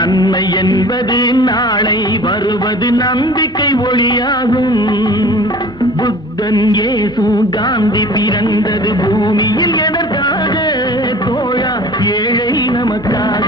நன்மை என்பது நாளை வருவது நம்பிக்கை ஒளியாகும். புத்தன் இயேசு காந்தி பிறந்தது பூமியில் எதற்காக? தோழா, ஏழை நமக்காக.